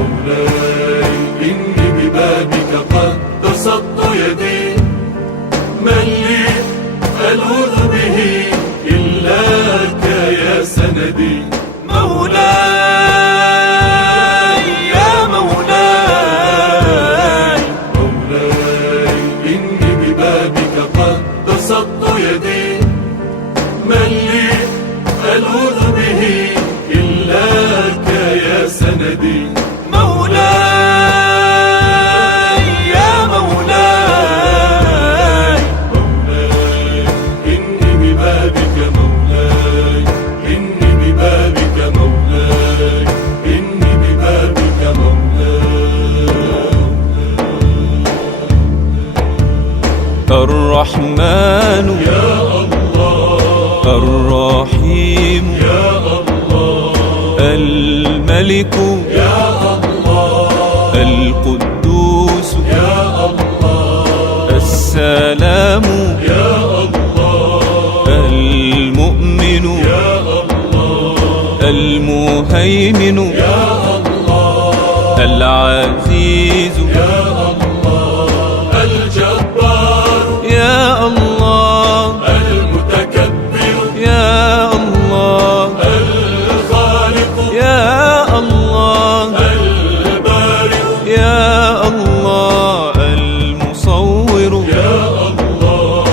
مولاي إني ببابك قد بسطت يدي، من لي ألوذ به إلاك يا سندي. مولاي يا مولاي، مولاي إني ببابك قد بسطت يدي، من لي ألوذ به إلاك يا سندي. مولاي يا مولاي، مولاي إني ببابك مولاي، إني ببابك مولاي، إني ببابك مولاي. الرحمن يا الله، الرحيم يا الله، الملك يا الله، القدوس يا الله، السلام يا الله، المؤمن يا الله، المهيمن يا الله، العزيز يا الله، الجبار، يا الله المتكبر، يا الله الخالق، يا الله البارئ، يا الله المصور يا الله،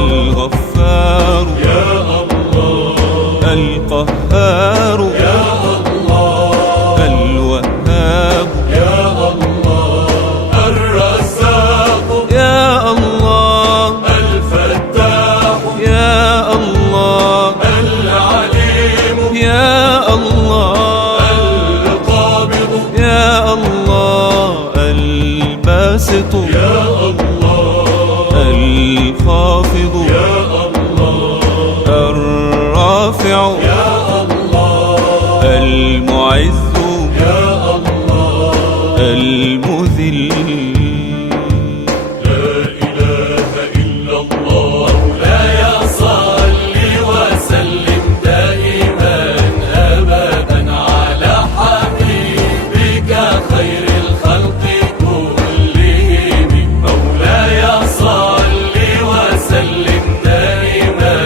الغفار يا الله، القهار يا الله، الوهاب يا الله، الرزاق، يا الله الفتاح، يا الله العليم، يا الله القابض، يا الله الباسط يا الله، الخافض يا الله، الرافع يا الله، المعز يا الله، المذل. لا إله إلا الله. مولاي صل وسلم دائما أبدا على حبيبك خير الخلق كلهم. مولاي صل وسلم دائما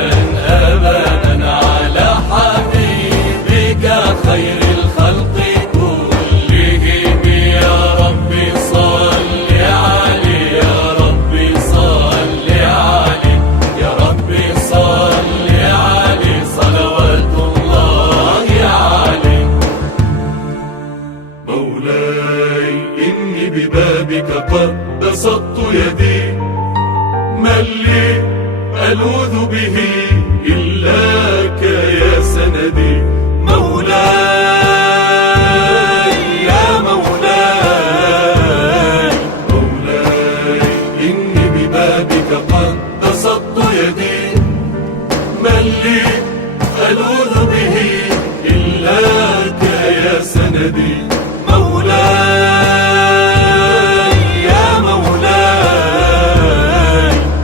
أبدا على حبيبك خير الخلق كلهم. يا ربي صل عليه، يا ربي صل عليه، يا ربي صل عليه صلوات الله عليه. مولاي إني ببابك قد بسطت يدي، من لي ألوذ به إلاك يا سندي. مولاي يا مولاي، مولاي إني ببابك قد بسطت يدي، من لي ألوذ به إلاك يا سندي. مولاي يا مولاي،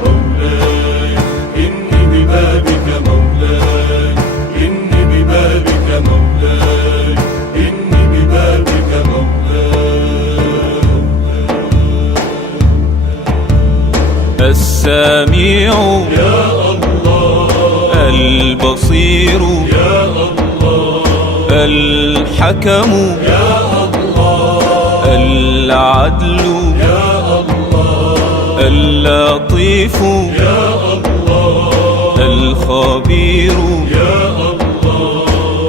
مولاي إني ببابك مولاي، إني ببابك مولاي، إني ببابك مولاي. السميع يا الله، البصير يا الله، الحكم يا الله، العدل يا الله، اللطيف يا الله، الخبير يا الله،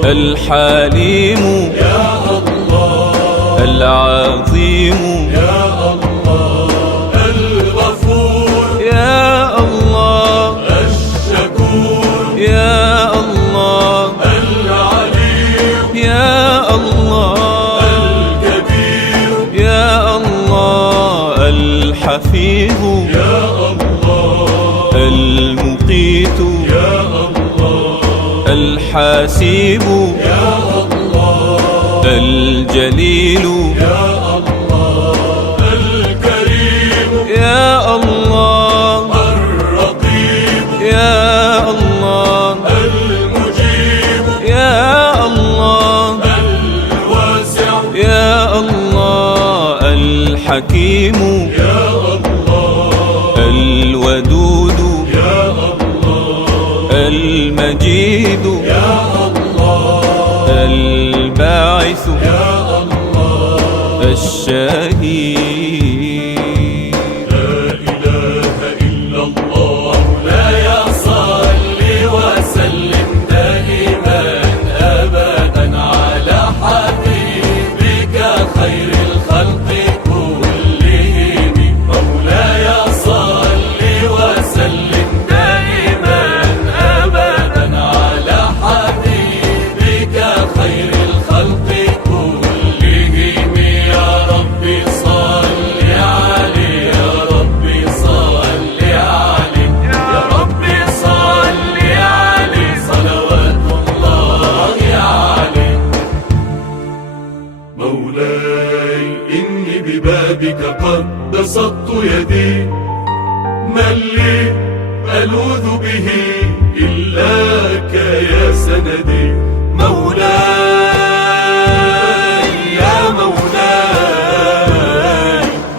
الحليم يا الله، العظيم يا الله، الغفور، يا الله الشكور، يا الله العليم، يا الله الكبير، يا الله الحفيظ يا الله، المقيت يا الله، الحاسب يا الله، الجليل يا الله، الكريم، يا الله الرقيب، يا الله المجيب، يا الله الواسع، يا الله الحكيم يا الله الودود يا الله المجيد يا الله الباعث يا الله الشهيد. لا إله إلا الله مولاي صل وسلم دائما أبدا على حبيبك خير الخلق كلهم. مولاي صل وسلم دائما أبدا على حبيبك خير الخلق كلهم. يا ربي صل عليه يا ربي صل عليه يا ربي صل عليه صلوات الله عليه. مولاي إني ببابك قد بسطت يدي، من لي ألوذ به إلاك يا سندي. مولاي يا مولاي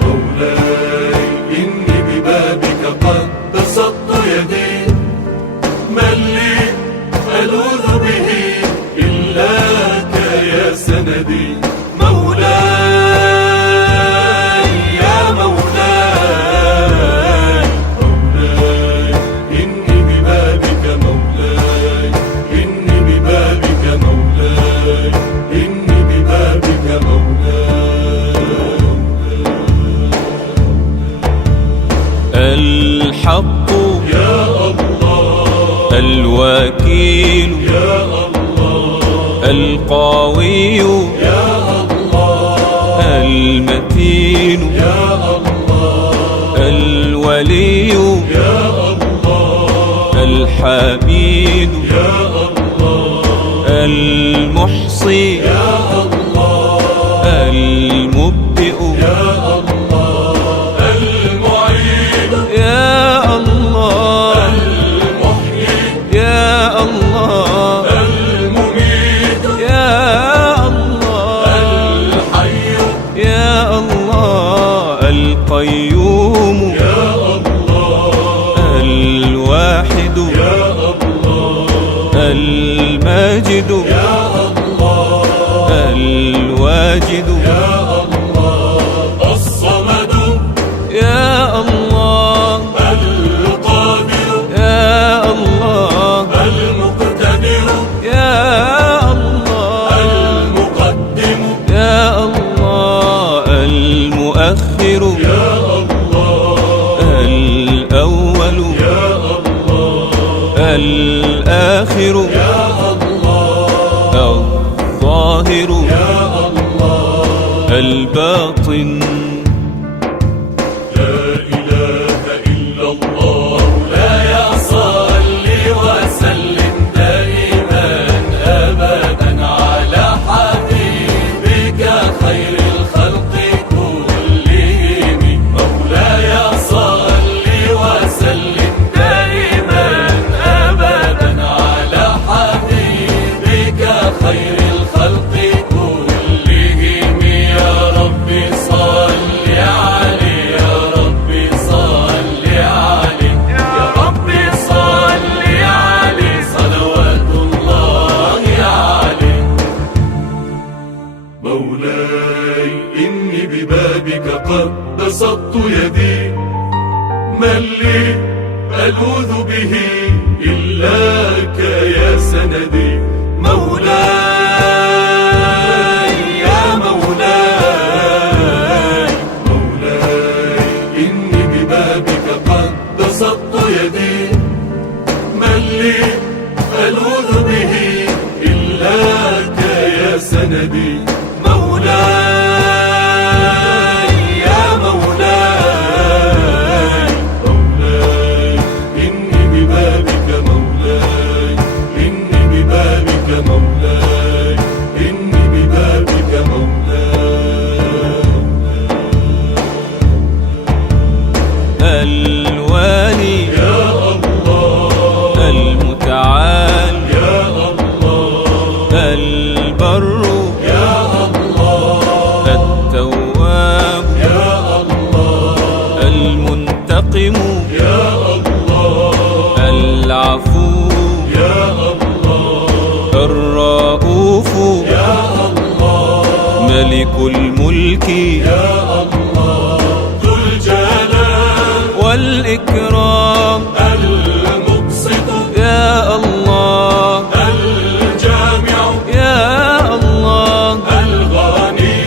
مولاي إني ببابك قد بسطت يدي، من لي ألوذ به إلاك يا سندي. مولاي يا مولاي مولاي إني ببابك مولاي إني ببابك مولاي إني ببابك مولاي. الحق يا الله الوكيل يا الله القوي يا الله المتين يا الله الولي يا الله الحميد يا الله المحصي يا الله المبدئ يا الله المعيد يا الله المحيي يا الله المميت يا الله الحي يا الله القيوم يا الله الواحد يا الله الماجد يا الله الواجد يا الله الصمد يا الله القادر يا الله المقتدر يا الله المقدم يا الله المؤخر يا الله الأول يا الله الآخر يا الله الظاهر يا الله الباطن. لا إله إلا الله مولاي صل وسلم دائما أبدا على حبيبك خير الخلق كلهم. مولاي صل وسلم دائما أبدا على حبيبك خير الخلق كلهم. يا ربي صل عليه يا ربي صل عليه يا ربي صل عليه صلوات الله عليه. مولاي إني ببابك قد بسطت يدي، من لي ألوذ به إلاك يا سندي. مولاي يا مولاي مولاي إني ببابك قد بسطت يدي، من لي ألوذ به إلاك يا سندي. مولاي يا مولاي مولاي إني ببابك مولاي إني ببابك مولاي إني ببابك مولاي. الوالي يا الله المتعال يا الله البر يا الله التواب مالك الملك يا الله ذو الجلال والإكرام المقسط يا الله الجامع يا الله الغني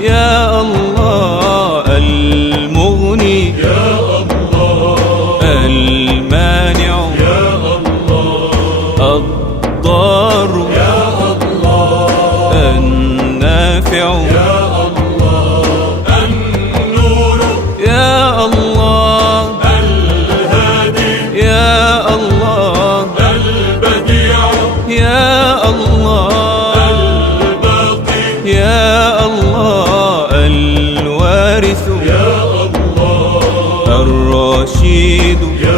يا الله المغني يا الله المانع يا الله الضار يا الله النافع يا الله النور يا الله الهادي يا الله البديع يا الله الباقي يا الله الوارث يا الله الرشيد يا